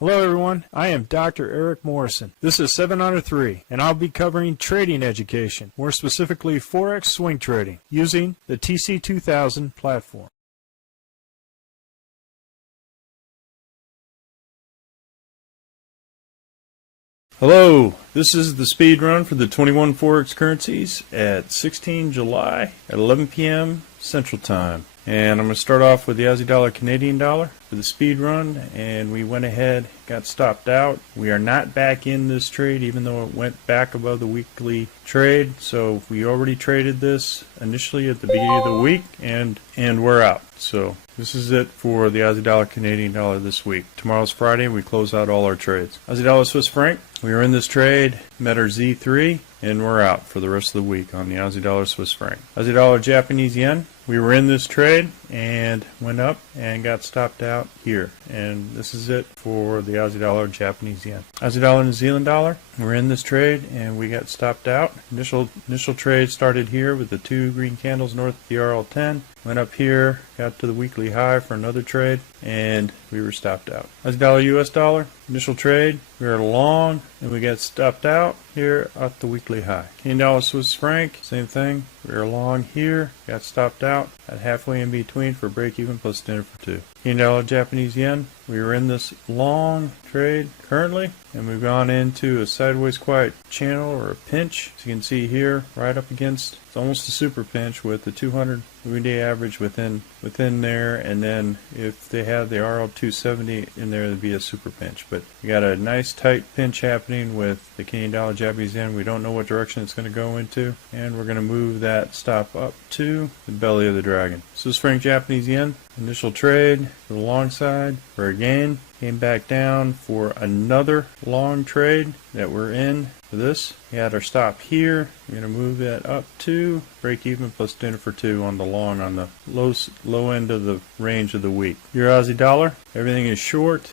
Hello everyone, I am Dr. Eric Morrison. This is 7 Under 3, and I'll be covering trading education, more specifically Forex swing trading, using the TC2000 platform. Hello, this is the speed run for the 21 Forex currencies at 16 July at 11 p.m. Central Time. And I'm going to start off with the Aussie dollar, Canadian dollar for the speed run, and we went ahead, got stopped out. We are not back in this trade even though it went back above the weekly trade. So we already traded this initially at the beginning of the week, and we're out. So this is it for the Aussie dollar, Canadian dollar this week. Tomorrow's Friday and we close out all our trades. Aussie dollar, Swiss franc, we are in this trade, met our Z3, and we're out for the rest of the week on the Aussie dollar, Swiss franc. Aussie dollar, Japanese yen, we were in this trade and went up and got stopped out here. And this is it for the Aussie dollar, Japanese yen. Aussie dollar, New Zealand dollar, we're in this trade and we got stopped out. Initial trade started here with the two green candles north of the RL10. Went up here, got to the weekly high for another trade, and we were stopped out. Aussie dollar, US dollar, initial trade, we were long, and we got stopped out here at the weekly high. Canadian dollar, Swiss franc, same thing. We were long here, got stopped out at halfway in between for break even plus dinner for two. Canadian dollar, Japanese yen, we were in this long trade currently, and we've gone into a sideways quiet channel or a pinch. As you can see here, right up against, it's almost a super pinch with the 200 day average within there, and then if they had the RL270 in there, it'd be a super pinch. But we got a nice tight pinch happening with the Canadian dollar, Japanese yen. We don't know what direction it's going to go into, and we're going to move that stop up to the belly of the dragon. Swiss franc, Japanese yen, initial trade for the long side for a gain. Came back down for another long trade that we're in for this. We had our stop here. We're going to move that up to break even plus dinner for two on the long on the low end of the range of the week. Your Aussie dollar, everything is short.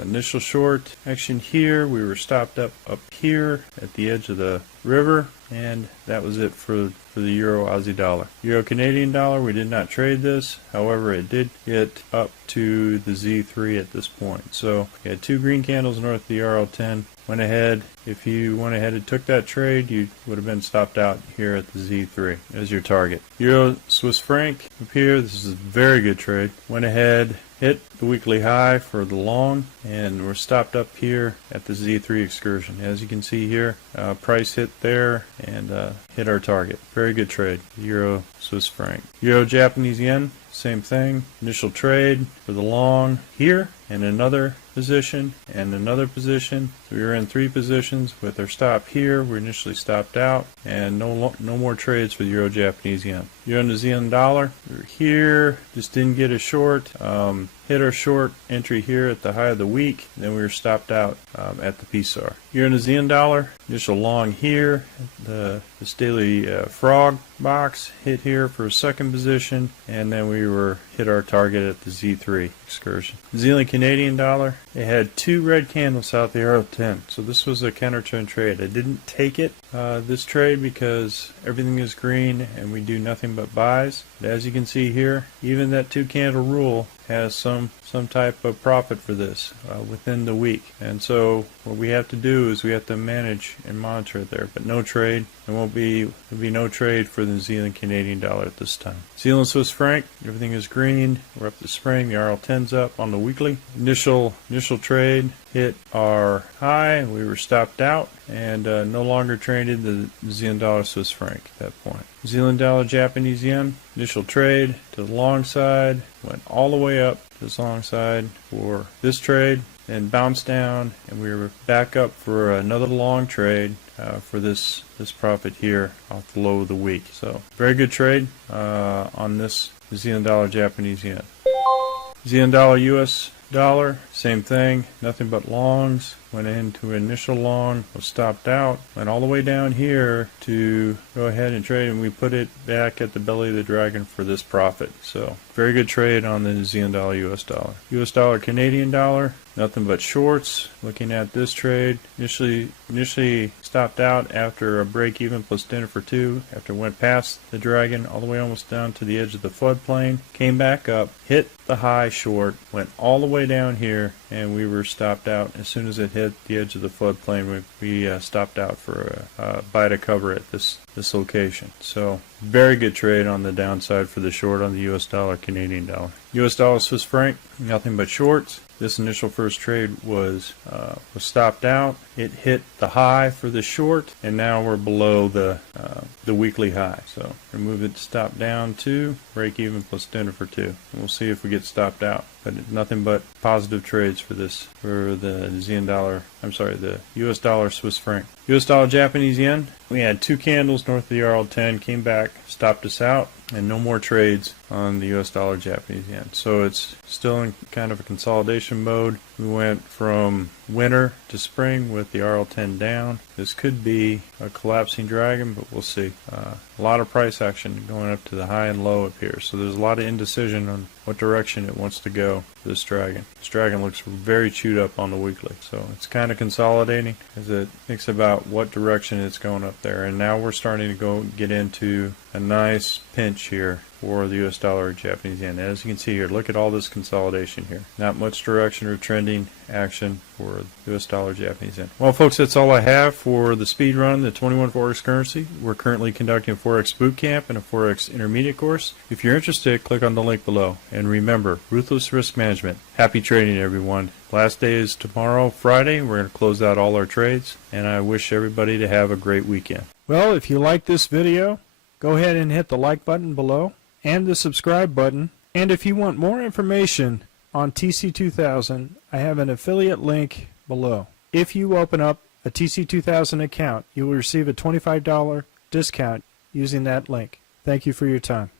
Initial short action here. We were stopped up here at the edge of the river, and that was it for the Euro Aussie dollar. Euro Canadian dollar, we did not trade this. However, it did get up to the Z3 at this point. So we had two green candles north of the RL10. Went ahead, if you went ahead and took that trade, you would have been stopped out here at the Z3 as your target. Euro Swiss franc up here, this is a very good trade. Went ahead, hit the weekly high for the long, and we're stopped up here at the Z3 excursion. As you can see here, price hit there and hit our target. Very good trade. Euro Swiss franc. Euro Japanese yen, same thing. Initial trade for the long here, and another position, and another position. So we were in three positions with our stop here. We initially stopped out, and no more trades for the Euro Japanese yen. Euro New Zealand dollar, we were here, just didn't get a short. Hit our short entry here at the high of the week, then we were stopped out at the PSAR. Euro New Zealand dollar, initial long here, this daily frog box, hit here for a second position, and then we were hit our target at the Z3 excursion. New Zealand Canadian dollar, it had two red candles out the RL10, so this was a counter trend trade. I didn't take it, this trade, because everything is green and we do nothing but buys. But as you can see here, even that two candle rule has some type of profit for this within the week. And so what we have to do is we have to manage and monitor it there, but no trade. There'll be no trade for the New Zealand Canadian dollar at this time. New Zealand Swiss franc, everything is green. We're up to spring. The RL10's up on the weekly. Initial trade hit our high. We were stopped out and no longer traded the New Zealand dollar Swiss franc at that point. New Zealand dollar Japanese yen, initial trade to the long side, went all the way up to this long side for this trade, and bounced down, and we were back up for another long trade for this profit here off the low of the week. So very good trade on this New Zealand dollar Japanese yen. New Zealand dollar US dollar, same thing, nothing but longs. Went into initial long, was stopped out, went all the way down here to go ahead and trade, and we put it back at the belly of the dragon for this profit. So very good trade on the New Zealand dollar, US dollar. US dollar, Canadian dollar, nothing but shorts. Looking at this trade, initially stopped out after a break even plus dinner for two, after it went past the dragon all the way almost down to the edge of the floodplain, came back up, hit the high short, went all the way down here here, and we were stopped out. As soon as it hit the edge of the floodplain, we stopped out for a buy to cover at this location. So very good trade on the downside for the short on the US dollar, Canadian dollar. US dollar, Swiss franc, nothing but shorts. This initial first trade was stopped out. It hit the high for the short, and now we're below the weekly high. So remove it, stop down to break even plus standard for 2. And we'll see if we get stopped out. But nothing but positive trades for the the US dollar, Swiss franc. US dollar, Japanese yen. We had 2 candles north of the RL10, came back, stopped us out, and no more trades on the US dollar, Japanese yen. So it's still in kind of a consolidation mode. We went from winter to spring with the RL10 down. This could be a collapsing dragon, but we'll see. A lot of price action going up to the high and low up here. So there's a lot of indecision on what direction it wants to go for this dragon. This dragon looks very chewed up on the weekly. So it's kind of consolidating as it thinks about what direction it's going up there. And now we're starting to get into a nice pinch here for the US dollar or Japanese yen. As you can see here, look at all this consolidation here. Not much direction or trending action for US dollar, Japanese yen. Well, folks, that's all I have for the speed run, the 21 Forex currency. We're currently conducting a Forex boot camp and a Forex intermediate course. If you're interested, click on the link below. And remember, ruthless risk management. Happy trading, everyone. Last day is tomorrow, Friday. We're going to close out all our trades, and I wish everybody to have a great weekend. Well, if you like this video, go ahead and hit the like button below and the subscribe button. And if you want more information on TC2000, I have an affiliate link below. If you open up a TC2000 account, you will receive a $25 discount using that link. Thank you for your time.